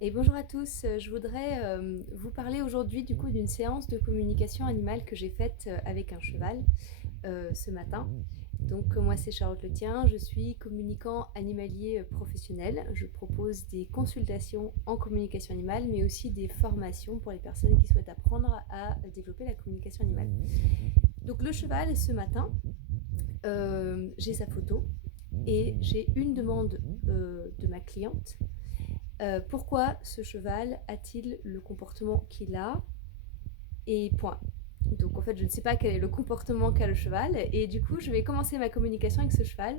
Et bonjour à tous, je voudrais vous parler aujourd'hui du coup d'une séance de communication animale que j'ai faite avec un cheval ce matin. Donc moi c'est Charlotte Letien, je suis communicant animalier professionnel. Je propose des consultations en communication animale mais aussi des formations pour les personnes qui souhaitent apprendre à développer la communication animale. Donc le cheval ce matin, j'ai sa photo et j'ai une demande de ma cliente. Pourquoi ce cheval a-t-il le comportement qu'il a? Et point. Donc en fait, je ne sais pas quel est le comportement qu'a le cheval. Et du coup, je vais commencer ma communication avec ce cheval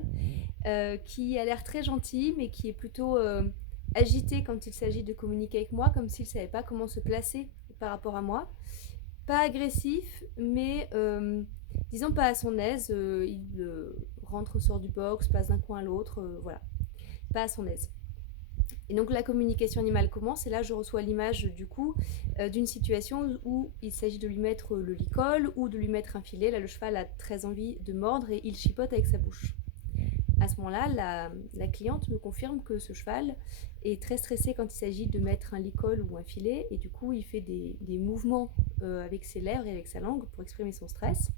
qui a l'air très gentil, mais qui est plutôt agité quand il s'agit de communiquer avec moi, comme s'il ne savait pas comment se placer par rapport à moi. Pas agressif, mais disons pas à son aise. Il rentre, sort du box, passe d'un coin à l'autre, voilà. Pas à son aise. Et donc la communication animale commence et là je reçois l'image du coup d'une situation où il s'agit de lui mettre le licol ou de lui mettre un filet. Là le cheval a très envie de mordre et il chipote avec sa bouche. À ce moment-là, la cliente me confirme que ce cheval est très stressé quand il s'agit de mettre un licol ou un filet et du coup il fait des mouvements avec ses lèvres et avec sa langue pour exprimer son stress.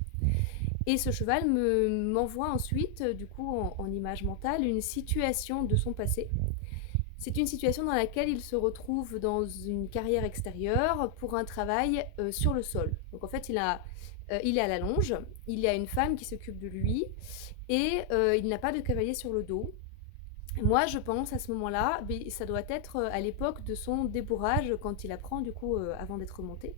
Et ce cheval m'envoie ensuite, du coup, en image mentale, une situation de son passé. C'est une situation dans laquelle il se retrouve dans une carrière extérieure pour un travail sur le sol. Donc en fait, il est à la longe, il y a une femme qui s'occupe de lui et il n'a pas de cavalier sur le dos. Moi, je pense à ce moment-là, ça doit être à l'époque de son débourrage quand il apprend du coup avant d'être monté.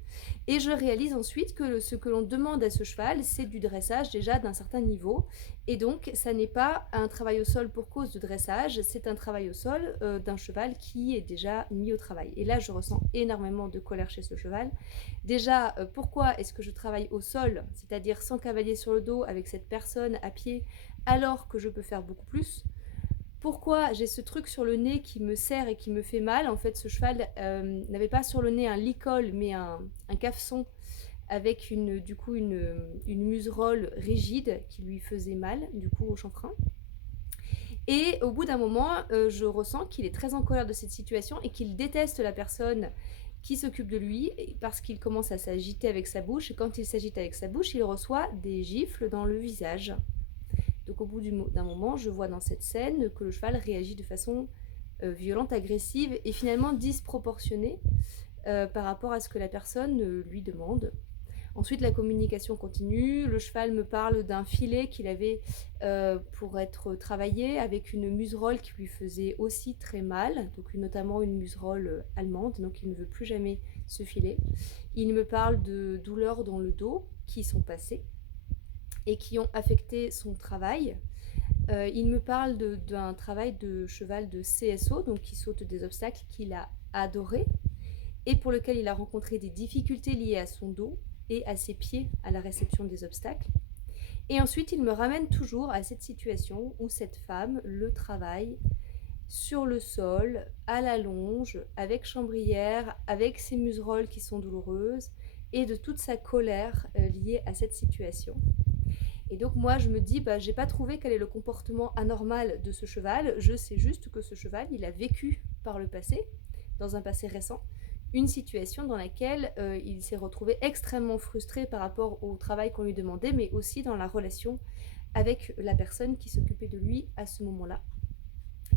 Et je réalise ensuite que ce que l'on demande à ce cheval, c'est du dressage déjà d'un certain niveau. Et donc, ça n'est pas un travail au sol pour cause de dressage, c'est un travail au sol d'un cheval qui est déjà mis au travail. Et là, je ressens énormément de colère chez ce cheval. Déjà, pourquoi est-ce que je travaille au sol, c'est-à-dire sans cavalier sur le dos, avec cette personne à pied, alors que je peux faire beaucoup plus? Pourquoi j'ai ce truc sur le nez qui me serre et qui me fait mal? En fait, ce cheval n'avait pas sur le nez un licol, mais un cafeçon avec une muserolle rigide qui lui faisait mal, du coup, au chanfrein. Et au bout d'un moment, je ressens qu'il est très en colère de cette situation et qu'il déteste la personne qui s'occupe de lui parce qu'il commence à s'agiter avec sa bouche. Et quand il s'agite avec sa bouche, il reçoit des gifles dans le visage. Donc au bout d'un moment, je vois dans cette scène que le cheval réagit de façon violente, agressive et finalement disproportionnée par rapport à ce que la personne lui demande. Ensuite, la communication continue. Le cheval me parle d'un filet qu'il avait pour être travaillé avec une muserolle qui lui faisait aussi très mal, donc notamment une muserolle allemande, donc il ne veut plus jamais ce filet. Il me parle de douleurs dans le dos qui sont passées et qui ont affecté son travail. Il me parle d'un travail de cheval de CSO, donc qui saute des obstacles, qu'il a adoré et pour lequel il a rencontré des difficultés liées à son dos et à ses pieds à la réception des obstacles. Et ensuite, il me ramène toujours à cette situation où cette femme le travaille sur le sol, à la longe, avec chambrière, avec ses muserolles qui sont douloureuses et de toute sa colère liée à cette situation. Et donc moi je me dis, j'ai pas trouvé quel est le comportement anormal de ce cheval, je sais juste que ce cheval, il a vécu par le passé, dans un passé récent, une situation dans laquelle il s'est retrouvé extrêmement frustré par rapport au travail qu'on lui demandait, mais aussi dans la relation avec la personne qui s'occupait de lui à ce moment-là.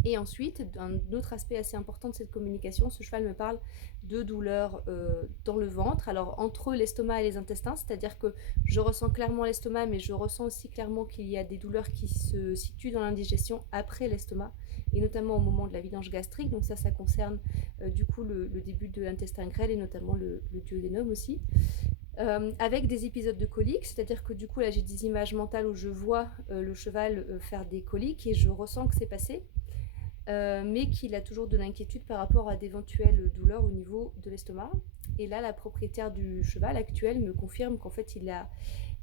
Et ensuite, un autre aspect assez important de cette communication, ce cheval me parle de douleurs dans le ventre, alors entre l'estomac et les intestins, c'est-à-dire que je ressens clairement l'estomac, mais je ressens aussi clairement qu'il y a des douleurs qui se situent dans l'indigestion après l'estomac, et notamment au moment de la vidange gastrique, donc ça concerne du coup le début de l'intestin grêle et notamment le duodénum aussi. Avec des épisodes de coliques, c'est-à-dire que du coup là j'ai des images mentales où je vois le cheval faire des coliques et je ressens que c'est passé, mais qu'il a toujours de l'inquiétude par rapport à d'éventuelles douleurs au niveau de l'estomac. Et là, la propriétaire du cheval actuel me confirme qu'en fait, il a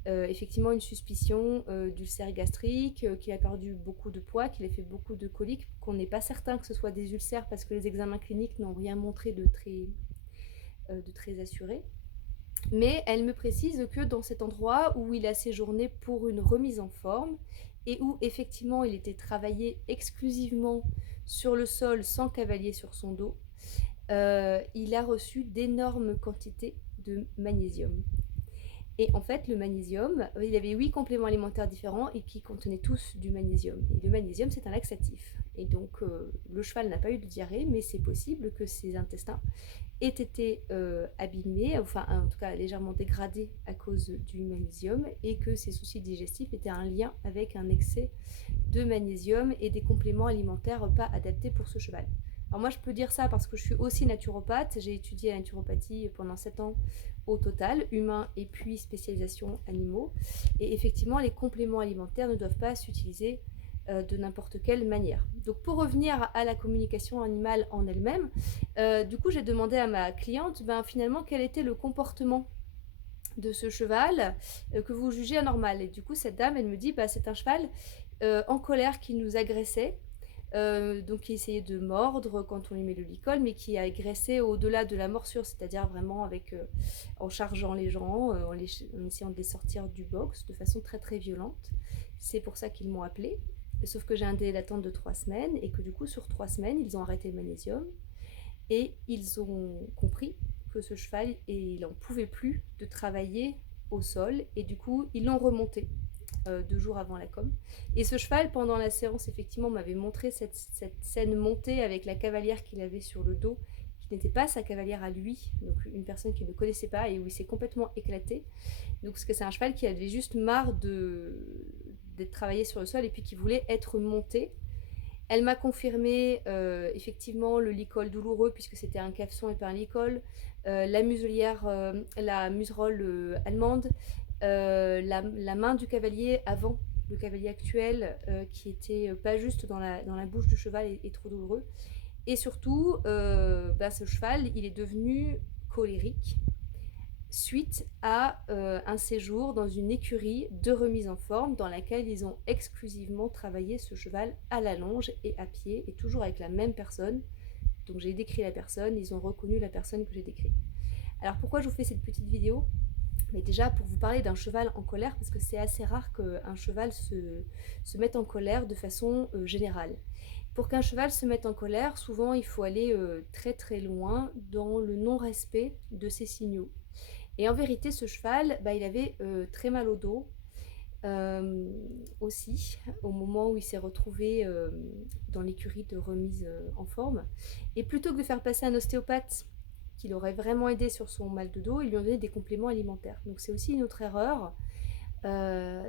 effectivement une suspicion d'ulcère gastrique, qu'il a perdu beaucoup de poids, qu'il a fait beaucoup de coliques, qu'on n'est pas certain que ce soit des ulcères parce que les examens cliniques n'ont rien montré de très assuré. Mais elle me précise que dans cet endroit où il a séjourné pour une remise en forme et où effectivement il était travaillé exclusivement sur le sol sans cavalier sur son dos, il a reçu d'énormes quantités de magnésium. Et en fait, le magnésium, il avait 8 compléments alimentaires différents et qui contenaient tous du magnésium. Et le magnésium, c'est un laxatif. Et donc, le cheval n'a pas eu de diarrhée, mais c'est possible que ses intestins aient été abîmés, enfin en tout cas légèrement dégradés à cause du magnésium, et que ses soucis digestifs étaient un lien avec un excès de magnésium et des compléments alimentaires pas adaptés pour ce cheval. Alors moi je peux dire ça parce que je suis aussi naturopathe, j'ai étudié la naturopathie pendant 7 ans au total, humain et puis spécialisation animaux, et effectivement les compléments alimentaires ne doivent pas s'utiliser de n'importe quelle manière. Donc pour revenir à la communication animale en elle-même, du coup j'ai demandé à ma cliente finalement quel était le comportement de ce cheval que vous jugez anormal. Et du coup cette dame elle me dit c'est un cheval en colère qui nous agressait, donc qui essayait de mordre quand on lui met le licol, mais qui a agressé au-delà de la morsure, c'est-à-dire vraiment en chargeant les gens, en essayant de les sortir du box de façon très très violente. C'est pour ça qu'ils m'ont appelé. Sauf que j'ai un délai d'attente de 3 semaines et que du coup sur 3 semaines ils ont arrêté le magnésium et ils ont compris que ce cheval il n'en pouvait plus de travailler au sol et du coup ils l'ont remonté 2 jours avant la com. Et ce cheval, pendant la séance, effectivement, m'avait montré cette scène montée avec la cavalière qu'il avait sur le dos, qui n'était pas sa cavalière à lui, donc une personne qu'il ne connaissait pas et où il s'est complètement éclaté. Donc, parce que c'est un cheval qui avait juste marre d'être travaillé sur le sol et puis qui voulait être monté. Elle m'a confirmé effectivement le licol douloureux puisque c'était un cafeson et pas un licol, la muselière, la muserolle allemande, la main du cavalier avant le cavalier actuel qui était pas juste dans la bouche du cheval et trop douloureux. Et surtout, ce cheval, il est devenu colérique suite à un séjour dans une écurie de remise en forme dans laquelle ils ont exclusivement travaillé ce cheval à la longe et à pied et toujours avec la même personne. Donc j'ai décrit la personne, ils ont reconnu la personne que j'ai décrite. Alors pourquoi je vous fais cette petite vidéo? Mais déjà pour vous parler d'un cheval en colère, parce que c'est assez rare qu'un cheval se mette en colère de façon générale. Pour qu'un cheval se mette en colère, souvent il faut aller très très loin dans le non-respect de ses signaux. Et en vérité, ce cheval, il avait très mal au dos aussi, au moment où il s'est retrouvé dans l'écurie de remise en forme. Et plutôt que de faire passer un ostéopathe qui l'aurait vraiment aidé sur son mal de dos, ils lui ont donné des compléments alimentaires. Donc c'est aussi une autre erreur,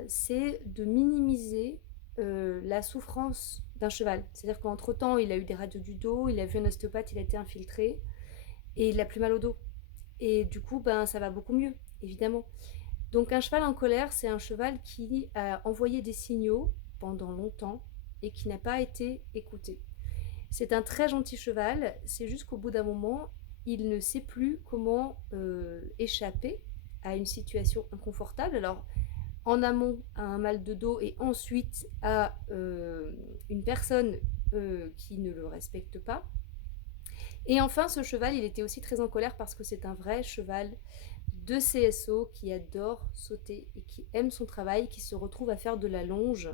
c'est de minimiser la souffrance d'un cheval. C'est-à-dire qu'entre-temps, il a eu des radios du dos, il a vu un ostéopathe, il a été infiltré, et il a plus mal au dos. Et du coup, ça va beaucoup mieux, évidemment. Donc un cheval en colère, c'est un cheval qui a envoyé des signaux pendant longtemps et qui n'a pas été écouté. C'est un très gentil cheval, c'est juste qu'au bout d'un moment, il ne sait plus comment échapper à une situation inconfortable. Alors, en amont, à un mal de dos et ensuite à une personne qui ne le respecte pas. Et enfin, ce cheval, il était aussi très en colère parce que c'est un vrai cheval de CSO qui adore sauter et qui aime son travail, qui se retrouve à faire de la longe,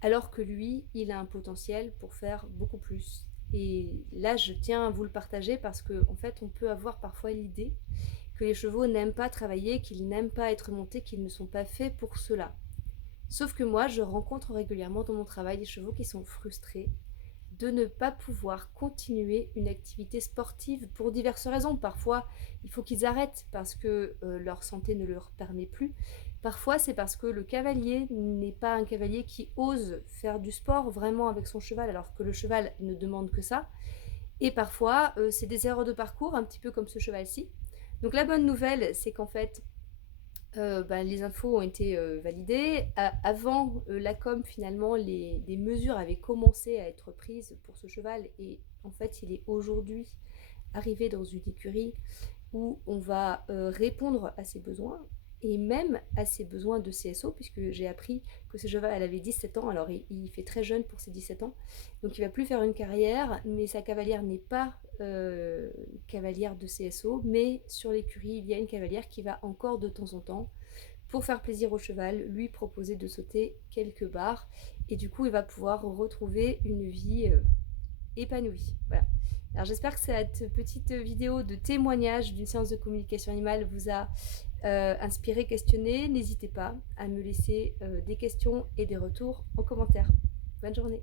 alors que lui, il a un potentiel pour faire beaucoup plus. Et là, je tiens à vous le partager parce qu'en fait, on peut avoir parfois l'idée que les chevaux n'aiment pas travailler, qu'ils n'aiment pas être montés, qu'ils ne sont pas faits pour cela. Sauf que moi, je rencontre régulièrement dans mon travail des chevaux qui sont frustrés de ne pas pouvoir continuer une activité sportive pour diverses raisons. Parfois, il faut qu'ils arrêtent parce que leur santé ne leur permet plus. Parfois, c'est parce que le cavalier n'est pas un cavalier qui ose faire du sport vraiment avec son cheval, alors que le cheval ne demande que ça. Et parfois, c'est des erreurs de parcours, un petit peu comme ce cheval-ci. Donc la bonne nouvelle, c'est qu'en fait, les infos ont été validées. Avant la com, finalement, les mesures avaient commencé à être prises pour ce cheval. Et en fait, il est aujourd'hui arrivé dans une écurie où on va répondre à ses besoins et même à ses besoins de CSO, puisque j'ai appris que ce cheval elle avait 17 ans, alors il fait très jeune pour ses 17 ans, donc il va plus faire une carrière, mais sa cavalière n'est pas cavalière de CSO, mais sur l'écurie il y a une cavalière qui va encore de temps en temps, pour faire plaisir au cheval, lui proposer de sauter quelques barres, et du coup il va pouvoir retrouver une vie épanouie. Voilà. Alors j'espère que cette petite vidéo de témoignage d'une séance de communication animale vous a inspiré, questionné. N'hésitez pas à me laisser des questions et des retours en commentaire. Bonne journée.